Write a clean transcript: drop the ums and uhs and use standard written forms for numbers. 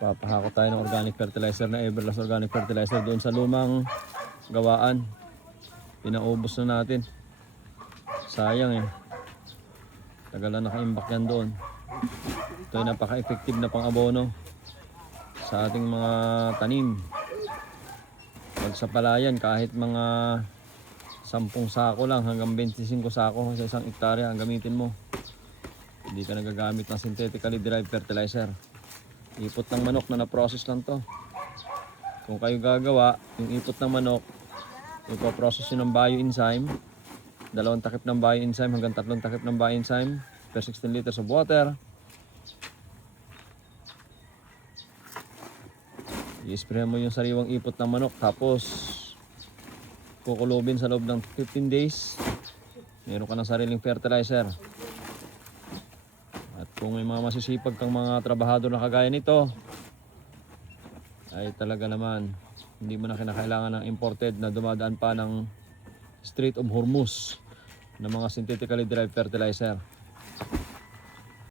Papahako tayo ng organic fertilizer na Everlast organic fertilizer doon sa lumang gawaan. Pinaubos na natin. Sayang eh. Tagal na naka-imbak yan doon. Ito ay napaka-effective na pang-abono sa ating mga tanim. Pag sa palayan, kahit mga 10 sako lang hanggang 25 sako sa isang hektarya ang gamitin mo. Hindi ka nagagamit ng synthetically derived fertilizer. Ipot ng manok na na-process lang to. Kung kayo gagawa, yung ipot ng manok, ipoprocess yun ng bioenzyme. 2 takip ng bioenzyme hanggang 3 takip ng bioenzyme per 16 liters of water. I-spray mo yung sariwang ipot ng manok, tapos kukulubin sa loob ng 15 days. Meron ka ng sariling fertilizer. At kung may mga masisipag kang mga trabahador na kagaya nito, ay talaga naman hindi mo na kinakailangan ng imported na dumadaan pa ng Strait of Hormuz na mga synthetically derived fertilizer.